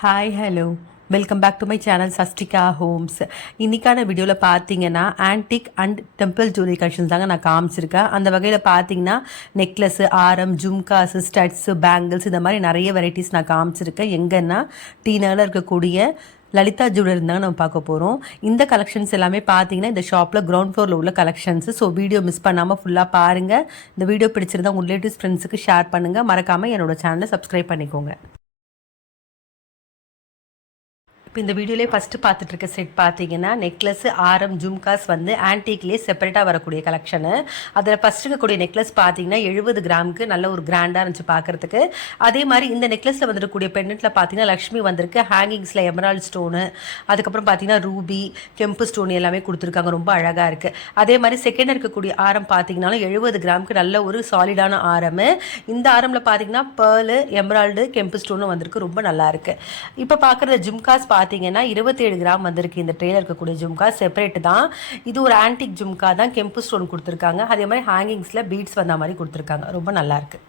Hi hello welcome back to my channel Sastika Homes. இன்றைக்கான வீடியோவில் பார்த்தீங்கன்னா antique and temple jewellery collections தாங்க நான் காமிச்சிருக்கேன். அந்த வகையில் பார்த்தீங்கன்னா நெக்லஸ்ஸு, ஆரம், ஜும்காஸு, ஸ்டட்ஸு, பேங்கிள்ஸ் இந்த மாதிரி நிறைய வெரைட்டிஸ் நான் காமிச்சிருக்கேன். எங்கன்னா டி நகரில் இருக்கக்கூடிய லலிதா ஜுவல்லரி இருந்தாங்க நம்ம பார்க்க போகிறோம். இந்த கலெக்ஷன்ஸ் எல்லாமே பார்த்தீங்கன்னா இந்த ஷாப்பில் கிரவுண்ட் ஃப்ளோரில் உள்ள கலெக்ஷன்ஸ். ஸோ வீடியோ மிஸ் பண்ணாமல் ஃபுல்லாக பாருங்கள். இந்த வீடியோ பிடிச்சிருந்தா உங்கள் ரிலேட்டிவ்ஸ் ஃப்ரெண்ட்ஸுக்கு ஷேர் பண்ணுங்கள். மறக்காமல் என்னோட சேனலை சப்ஸ்கிரைப் பண்ணிக்கோங்க. இப்போ இந்த வீடியோலேயே ஃபஸ்ட்டு பார்த்துட்டு இருக்க செட் பார்த்தீங்கன்னா நெக்லஸ், ஆரம், ஜும்காஸ் வந்து ஆன்டிக்லேயே செப்பரேட்டாக வரக்கூடிய கலெக்ஷனு. அதில் ஃபஸ்ட்டு இருக்கக்கூடிய நெக்லஸ் பார்த்தீங்கன்னா 70 கிராமுக்கு நல்ல ஒரு கிராண்டாக இருந்துச்சு பார்க்குறதுக்கு. அதே மாதிரி இந்த நெக்லஸில் வந்துருக்கக்கூடிய பெண்டன்ட்டில் பார்த்தீங்கன்னா லக்ஷ்மி வந்திருக்கு. ஹேங்கிங்ஸில் எமரால்டு ஸ்டோனு, அதுக்கப்புறம் பார்த்தீங்கன்னா ரூபி, கெம்பு ஸ்டோன் எல்லாமே கொடுத்துருக்காங்க. ரொம்ப அழகாக இருக்குது. அதே மாதிரி செகண்ட் இருக்கக்கூடிய ஆரம் பார்த்தீங்கன்னாலும் 70 கிராமுக்கு நல்ல ஒரு சாலிடான ஆரம். இந்த ஆரமில் பார்த்தீங்கன்னா பேர்லு, எமரால்டு, கெம்பு ஸ்டோனும் வந்திருக்கு. ரொம்ப நல்லாயிருக்கு. இப்போ பார்க்குற ஜும்காஸ் பார்த்தீங்கன்னா 27 கிராம் வந்திருக்கு. இந்த ட்ரேல இருக்கக்கூடிய ஜும்கா செப்பரேட் தான். இது ஒரு ஆன்டிக் ஜும்கா தான். கெம்பு ஸ்டோன் கொடுத்துருக்காங்க. அதே மாதிரி ஹேங்கிங்ஸில் பீட்ஸ் வந்த மாதிரி கொடுத்துருக்காங்க. ரொம்ப நல்லாயிருக்கு.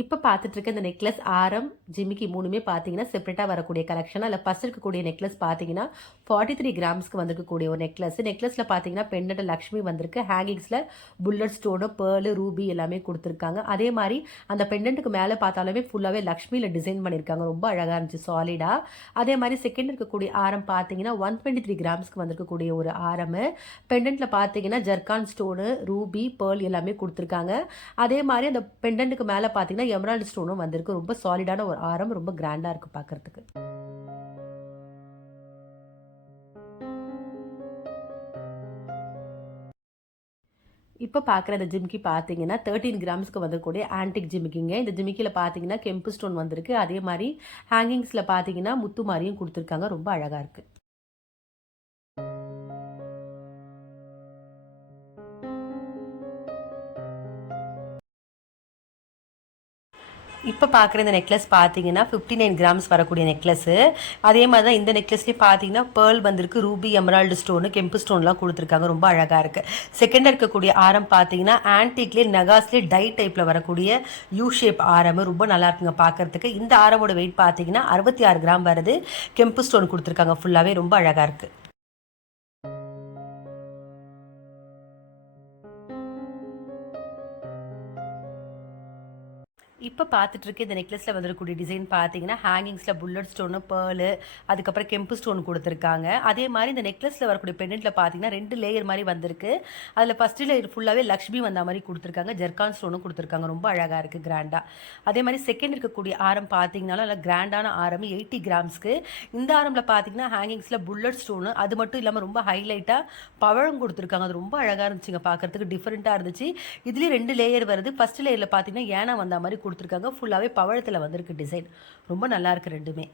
இப்போ பார்த்துட்டு இருக்க இந்த நெக்லஸ், ஆரம், ஜிமிக்கி மூணுமே பார்த்தீங்கன்னா செப்பரேட்டாக வரக்கூடிய கலெக்ஷன். அதில் ஃபஸ்ட் இருக்கக்கூடிய நெக்லஸ் பார்த்தீங்கன்னா 43 கிராம்ஸ்க்கு வந்திருக்கக்கூடிய ஒரு நெக்லஸில் பார்த்தீங்கன்னா பெண்டன்ட் லக்ஷ்மி வந்திருக்கு. ஹேங்கிங்ஸில் புல்லட் ஸ்டோனு, பேர்லு, ரூபி எல்லாமே கொடுத்துருக்காங்க. அதே மாதிரி அந்த பெண்டன்ட்டுக்கு மேலே பார்த்தாலுமே ஃபுல்லாகவே லக்ஷ்மியில் டிசைன் பண்ணியிருக்காங்க. ரொம்ப அழகாக இருந்துச்சு, சாலிடாக. அதே மாதிரி செகண்ட் இருக்கக்கூடிய ஆரம் பார்த்தீங்கன்னா 123 கிராம்ஸ்க்கு வந்திருக்கக்கூடிய ஒரு ஆரம். பெண்டன்ட்டில் பார்த்தீங்கன்னா ஜர்கான் ஸ்டோனு, ரூபி, பேர்ல் எல்லாமே கொடுத்துருக்காங்க. அதே மாதிரி அந்த பெண்டன்ட்டுக்கு மேலே பார்த்தீங்கன்னா எமரால்டு ஸ்டோனும் வந்திருக்கு. ரொம்ப சாலிடான ஒரு ஆரம். ரொம்ப கிராண்டா இருக்கு பார்க்கிறதுக்கு. இப்போ பார்க்குற இந்த ஜிமிக்கி பார்த்தீங்கன்னா 13 கிராம்ஸ்க்கு வந்துக்கூடிய ஆன்டிக் ஜிமிக்கிங்க. இந்த ஜிமிக்கியில் பார்த்தீங்கன்னா கெம்பு ஸ்டோன் வந்திருக்கு. அதே மாதிரி ஹேங்கிங்ஸில் பார்த்தீங்கன்னா முத்து மாதிரியும் கொடுத்துருக்காங்க. ரொம்ப அழகாக இருக்குது. இப்போ பார்க்குற இந்த நெக்லஸ் பார்த்தீங்கன்னா 59 கிராம்ஸ் வரக்கூடிய நெக்லஸ்ஸு. அதே மாதிரி தான் இந்த நெக்லஸ்லேயும் பார்த்தீங்கன்னா பேர்ல் வந்திருக்கு, ரூபி, எமரால்டு ஸ்டோனு, கெம்பு ஸ்டோன்லாம் கொடுத்துருக்காங்க. ரொம்ப அழகாக இருக்குது. செகண்ட் இருக்கக்கூடிய ஆரம் பார்த்தீங்கன்னா ஆன்டிக்லேயே நகாஸ்லேயே டை டைப்பில் வரக்கூடிய யூ ஷேப் ஆரம். ரொம்ப நல்லா இருக்குங்க பார்க்குறதுக்கு. இந்த ஆரமோட வெயிட் பார்த்தீங்கன்னா 66 கிராம் வருது. கெம்பு ஸ்டோன் கொடுத்துருக்காங்க. ஃபுல்லாகவே ரொம்ப அழகாக இருக்குது. இப்போ பார்த்துட்டு இருக்க இந்த நெக்லஸில் வந்துருக்கூடிய டிசைன் பார்த்தீங்கன்னா ஹேங்கிங்ஸில் புல்லட் ஸ்டோனு, பேர்லு, அதுக்கப்புறம் கெம்பு ஸ்டோன் கொடுத்துருக்காங்க. அதே மாதிரி இந்த நெக்லஸில் வரக்கூடிய பெண்டன்ட்டில் பார்த்தீங்கன்னா 2 லேயர் மாதிரி வந்திருக்கு. அதில் ஃபஸ்ட்டு லேயர் ஃபுல்லாகவே லக்ஷ்மி வந்த மாதிரி கொடுத்துருக்காங்க. ஜர்கான் ஸ்டோனும் கொடுத்துருக்காங்க. ரொம்ப அழகாக இருக்குது, கிராண்டாக. அதே மாதிரி செகண்ட் இருக்கக்கூடிய ஆரம் பார்த்தீங்கன்னாலும் நல்லா கிராண்டான ஆரம் 80 கிராம்ஸ்க்கு. இந்த ஆரமில் பார்த்தீங்கன்னா ஹேங்கிங்ஸில் புல்லட் ஸ்டோனு, அது மட்டும் இல்லாமல் ரொம்ப ஹைலைட்டாக பவழம் கொடுத்துருக்காங்க. அது ரொம்ப அழகாக இருந்துச்சுங்க பார்க்குறதுக்கு. டிஃப்ரெண்ட்டாக இருந்துச்சு. இதுலேயும் 2 லேயர் வருது. ஃபஸ்ட் லேயரில் பார்த்தீங்கன்னா ஏனா வந்த மாதிரி கொடுத்துருக்காங்க. ஃபுல்லாகவே பவழத்தில் வந்திருக்கு டிசைன். ரொம்ப நல்லா இருக்கு ரெண்டுமே.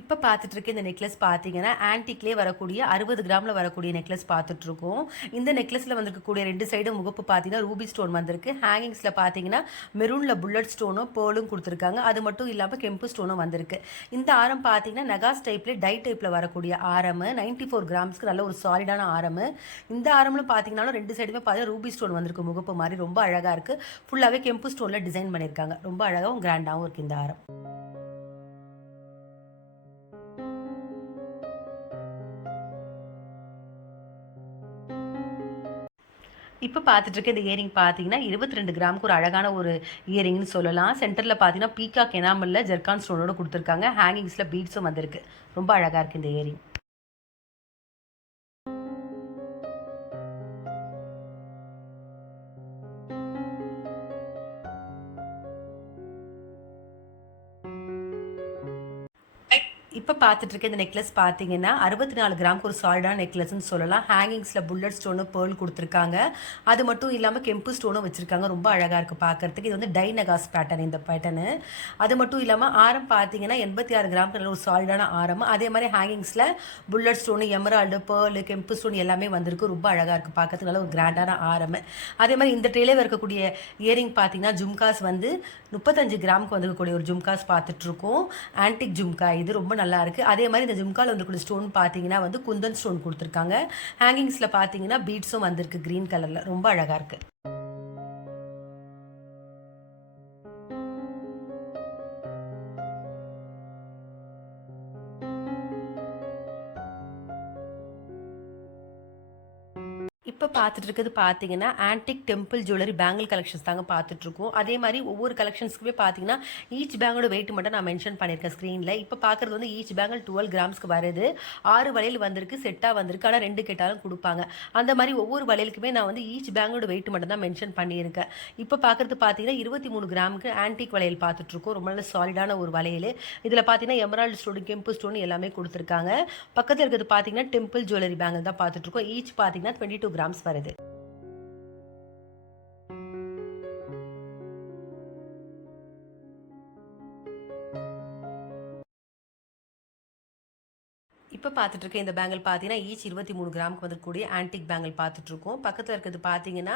இப்போ பார்த்துட்டு இருக்க இந்த நெக்லஸ் பார்த்தீங்கன்னா ஆன்டிக்லேயே வரக்கூடிய 60 கிராமில் வரக்கூடிய நெக்லஸ் பார்த்துட்ருக்கோம். இந்த நெக்லஸில் வந்திருக்கக்கூடிய 2 சைடும் முகப்பு பார்த்தீங்கன்னா ரூபி ஸ்டோன் வந்திருக்கு. ஹேங்கிங்ஸில் பார்த்தீங்கன்னா மெரூனில் புல்லட் ஸ்டோனும் பேர்லும் கொடுத்துருக்காங்க. அது மட்டும் இல்லாமல் கெம்பு ஸ்டோனும் வந்திருக்கு. இந்த ஆரம் பார்த்தீங்கன்னா நகாஸ் டைப்லேயே டை டைப்பில் வரக்கூடிய ஆரம். 94 கிராம்ஸ்க்கு நல்ல ஒரு சாலிடான ஆரம். இந்த ஆரம்னு பார்த்தீங்கன்னாலும் 2 சைடுமே பார்த்தீங்கன்னா ரூபி ஸ்டோன் வந்திருக்கு முகப்பு மாதிரி. ரொம்ப அழகாக இருக்குது. ஃபுல்லாகவே கெம்பு ஸ்டோனில் டிசைன் பண்ணியிருக்காங்க. ரொம்ப அழகாகவும் கிராண்டாகவும் இருக்குது இந்த ஆரம். இப்போ பார்த்துட்டு இருக்க இந்த இயரிங் பார்த்தீங்கன்னா 22 கிராமுக்கு ஒரு அழகான ஒரு இயரிங்னு சொல்லலாம். சென்டரில் பார்த்தீங்கன்னா பீகாக் எனாமலில் ஜர்கான் ஸ்டோனோட கொடுத்துருக்காங்க. ஹேங்கிங்ஸில் பீட்ஸும் வந்திருக்கு. ரொம்ப அழகாக இருக்குது இந்த இயரிங். இப்போ பார்த்துட்டு இருக்க இந்த நெக்லஸ் பார்த்தீங்கன்னா 64 கிராமுக்கு ஒரு சாலிடான நெக்லஸ்ன்னு சொல்லலாம். ஹேங்கிங்ஸில் புல்லட் ஸ்டோனு பேர்ல் கொடுத்துருக்காங்க. அது மட்டும் இல்லாமல் கெம்பு ஸ்டோனும் வச்சுருக்காங்க. ரொம்ப அழகாக இருக்குது பார்க்குறதுக்கு. இது வந்து டைநகாஸ் பேட்டர்ன் இந்த பேட்டர்னு. அது மட்டும் இல்லாமல் ஆரம் பார்த்தீங்கன்னா 86 கிராமுக்கு நல்ல ஒரு சாலிடான ஆரம். அதே மாதிரி ஹேங்கிங்ஸில் bullet stone, Emerald, pearl, கெம்பு stone எல்லாமே வந்திருக்கு. ரொம்ப அழகாக இருக்குது பார்க்கறதுக்கு. நல்ல ஒரு கிராண்டான ஆரம். அதே மாதிரி இந்த ட்ரேல இருக்கக்கூடிய இயரிங் பார்த்தீங்கன்னா ஜும்காஸ் வந்து 35 கிராமுக்கு வந்துருக்கக்கூடிய ஒரு ஜும்காஸ் பார்த்துட்ருக்கோம். ஆன்டிக் ஜும்கா இது ரொம்ப நல்லா இருக்குது. அதே மாதிரி இந்த ஜும்காவில் வந்துக்கூடிய ஸ்டோன் பார்த்தீங்கன்னா வந்து குந்தன் ஸ்டோன் கொடுத்துருக்காங்க. ஹேங்கிங்ஸில் பார்த்தீங்கன்னா பீட்ஸும் வந்திருக்கு க்ரீன் கலரில். ரொம்ப அழகாக இருக்குது. இப்போ பார்த்துட்டு இருக்கிறது பார்த்தீங்கன்னா antique temple jewellery bangle collections தாங்க பார்த்துட்ருக்கோம். அதே மாதிரி ஒவ்வொரு கலெக்ஷன்ஸ்க்குமே பார்த்தீங்கன்னா ஈச் பேங்கோட வெயிட் மட்டும் நான் மென்ஷன் பண்ணியிருக்கேன் ஸ்க்ரீனில். இப்போ பார்க்குறது வந்து ஈச் பேங்கிள் 12 கிராம்ஸ்க்கு வருது. 6 வளையல் வந்திருக்கு, செட்டாக வந்திருக்கு. ஆனால் 2 கேட்டாலும் கொடுப்பாங்க. அந்த மாதிரி ஒவ்வொரு வளையலுக்குமே நான் வந்து ஈச் பேங்கோட வெயிட் மட்டும் தான் மென்ஷன் பண்ணியிருக்கேன். இப்போ பார்க்குறது பார்த்தீங்கன்னா 23 கிராமுக்கு ஆன்டிக் வளையல் பார்த்துட்ருக்கோம். ரொம்ப நல்ல சாலிடான ஒரு வளையல். இதில் பார்த்தீங்கன்னா எமரால்டு ஸ்டோன், கெம்பு ஸ்டோன் எல்லாமே கொடுத்துருக்காங்க. பக்கத்தில் இருக்கிறது பார்த்தீங்கன்னா டெம்பிள் ஜுவல்லரி பேங்கிள் தான் பார்த்துட்ருக்கோம். ஈச் பார்த்தீங்கன்னா 22 கிராம்ஸ் வருது. இப்போ பார்த்துட்டு இருக்க இந்த பேங்கிள் பார்த்தீங்கன்னா ஈச் 23 கிராமுக்கு வந்துக்கூடிய ஆன்டிக் பேங்கிள் பார்த்துட்ருக்கோம். பக்கத்தில் இருக்கிறது பார்த்தீங்கன்னா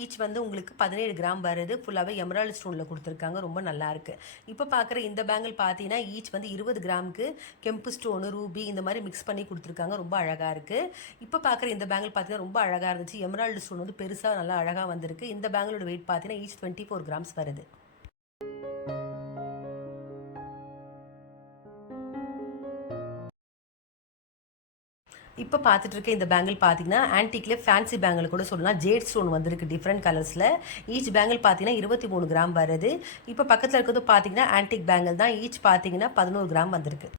ஈச் வந்து உங்களுக்கு 17 கிராம் வருது. ஃபுல்லாகவே எமரால்டு ஸ்டோனில் கொடுத்துருக்காங்க. ரொம்ப நல்லா இருக்குது. இப்போ பார்க்குற இந்த பேங்கிள் பார்த்தீங்கன்னா ஈச் வந்து 20 கிராமுக்கு கெம்பு ஸ்டோனு, ரூபி இந்த மாதிரி மிக்ஸ் பண்ணி கொடுத்துருக்காங்க. ரொம்ப அழகாக இருக்குது. இப்போ பார்க்குற இந்த பேங்கிள் பார்த்தீங்கன்னா ரொம்ப அழகாக இருந்துச்சு. எமரால்டு ஸ்டோன் வந்து பெருசாக நல்லா அழகாக வந்திருக்கு. இந்த பேங்கிளோட வெயிட் பார்த்தீங்கன்னா ஈச் 24 கிராம்ஸ் வருது. இப்போ பார்த்துட்டு இருக்க இந்த பேங்கிள் பார்த்தீங்கன்னா ஆன்டிக்லேயே ஃபேன்சி பேங்கிள் கூட சொல்லலாம். ஜேட் ஸ்டோன் வந்திருக்கு டிஃப்ரெண்ட் கலர்ஸில். ஈச் பேங்கிள் பார்த்தீங்கன்னா 23 கிராம் வருது. இப்போ பக்கத்தில் இருக்கிறது பார்த்தீங்கன்னா ஆன்டிக் பேங்கிள் தான். ஈச் பார்த்தீங்கன்னா 11 கிராம் வந்திருக்கு.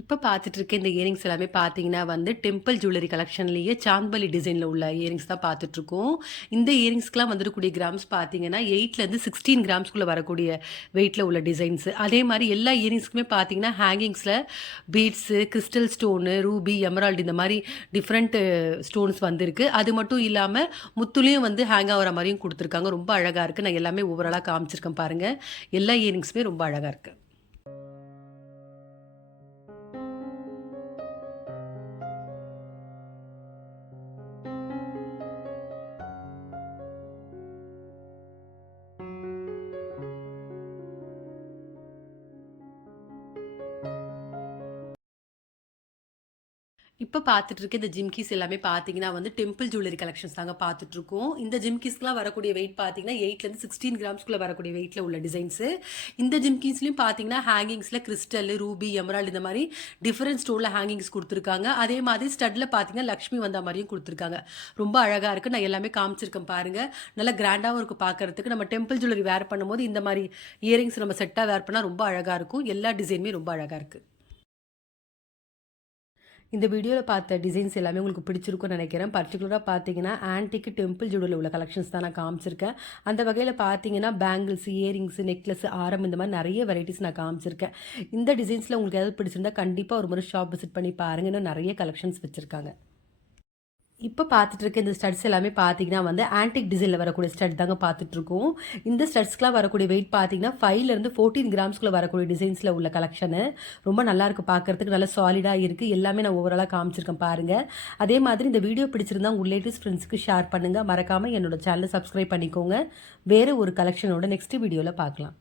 இப்போ பார்த்துட்டு இருக்க இந்த இயரிங்ஸ் எல்லாமே பார்த்தீங்கன்னா வந்து டெம்பிள் ஜுவல்லரி கலெக்ஷன்லேயே சாந்த்பலி டிசைனில் உள்ள இயரிங்ஸ் தான் பார்த்துட்ருக்கோம். இந்த இயரிங்ஸ்க்குலாம் வந்துருக்கூடிய கிராம்ஸ் பார்த்தீங்கன்னா 8லேருந்து 16 கிராம்ஸ்குள்ளே வரக்கூடிய வெயிட்டில் உள்ள டிசைன்ஸு. அதே மாதிரி எல்லா இயரிங்ஸ்க்குமே பார்த்தீங்கன்னா ஹேங்கிங்ஸில் beads, crystal stone, ruby, emerald இந்த மாதிரி டிஃப்ரெண்ட் ஸ்டோன்ஸ் வந்திருக்கு. அது மட்டும் இல்லாமல் முத்துலேயும் வந்து ஹேங் ஆகிற மாதிரியும் கொடுத்துருக்காங்க. ரொம்ப அழகாக இருக்குது. நான் எல்லாமே ஓவராலாக காமிச்சிருக்கேன் பாருங்கள். எல்லா இயரிங்ஸுமே ரொம்ப அழகாக இருக்குது. இப்போ பார்த்துட்டு இருக்க இந்த ஜிம்கீஸ் எல்லாமே பார்த்தீங்கன்னா வந்து டெம்பிள் ஜுவல்லரி கலெக்ஷன்ஸ் தாங்க பார்த்துட்ருக்கோம். இந்த ஜிம்கீஸ்க்குலாம் வரக்கூடிய வெயிட் பார்த்தீங்கன்னா 8லேருந்து 16 கிராம்ஸ்குள்ளே வரக்கூடிய வெயிட்டில் உள்ள டிசைன்ஸு. இந்த ஜிம்கீஸ்லையும் பார்த்தீங்கன்னா ஹேங்கிங்ஸில் கிறிஸ்டல், ரூபி, எமரால்டு இந்த மாதிரி டிஃப்ரெண்ட் ஸ்டோனில் ஹேங்கிங்ஸ் கொடுத்துருக்காங்க. அதே மாதிரி ஸ்டட்டில் பார்த்தீங்கன்னா லக்ஷ்மி வந்த மாதிரியும் கொடுத்துருக்காங்க. ரொம்ப அழகாக இருக்குது. நான் எல்லாமே காமிச்சிருக்கேன் பாருங்கள். நல்லா கிராண்டாகவும் இருக்குது பார்க்குறதுக்கு. நம்ம டெம்பிள் ஜுவல்லரி வேர் பண்ணும்போது இந்த மாதிரி இயரிங்ஸ் நம்ம செட்டாக வேர் பண்ணால் ரொம்ப அழகாக இருக்கும். எல்லா டிசைனுமே ரொம்ப அழகாக இருக்குது. இந்த வீடியோவில் பார்த்த டிசைன்ஸ் எல்லாமே உங்களுக்கு பிடிச்சிருக்கும்னு நினைக்கிறேன். பர்டிகுலராக பார்த்தீங்கன்னா ஆன்டிக்கு டெம்பிள் ஜுவலில் உள்ள கலெக்ஷன்ஸ் தான் நான் காமிச்சிருக்கேன். அந்த வகையில் பார்த்தீங்கன்னா பேங்கிள்ஸ், இயரிங்ஸ், நெக்லஸ், ஆரம் இந்த மாதிரி நிறைய வெரைட்டிஸ் நான் காமிச்சிருக்கேன். இந்த டிசைன்ஸில் உங்களுக்கு ஏதாவது பிடிச்சிருந்தா கண்டிப்பாக ஒரு முறை ஷாப் விசிட் பண்ணி பாருங்கள். இன்னும் நிறைய கலெக்ஷன்ஸ் வச்சுருக்காங்க. இப்போ பார்த்துட்டு இருக்க இந்த ஸ்டட்ஸ் எல்லாமே பார்த்தீங்கன்னா வந்து ஆன்டிக் டிசைனில் வரக்கூடிய ஸ்டட் தாங்க பார்த்துட்ருக்கோம். இந்த ஸ்டட்ஸ்க்குலாம் வரக்கூடிய வெயிட் பார்த்தீங்கன்னா 5லேருந்து 14 கிராம்ஸ்குள்ளே வரக்கூடிய டிசைன்ஸில் உள்ள கலெக்ஷனு. ரொம்ப நல்லாயிருக்கு பார்க்குறதுக்கு. நல்லா சாலிடாக இருக்குது. எல்லாமே நான் ஓவராலாக காமிச்சிருக்கேன் பாருங்கள். அதே மாதிரி இந்த வீடியோ பிடிச்சிருந்தா உங்கள் ரிலேட்டிவ்ஸ், ஃப்ரெண்ட்ஸ்க்கு ஷேர் பண்ணுங்கள். மறக்காமல் என்னோட சேனலை சப்ஸ்கிரைப் பண்ணிக்கோங்க. வேறு ஒரு கலெக்ஷனோட நெக்ஸ்ட் வீடியோவில் பார்க்கலாம்.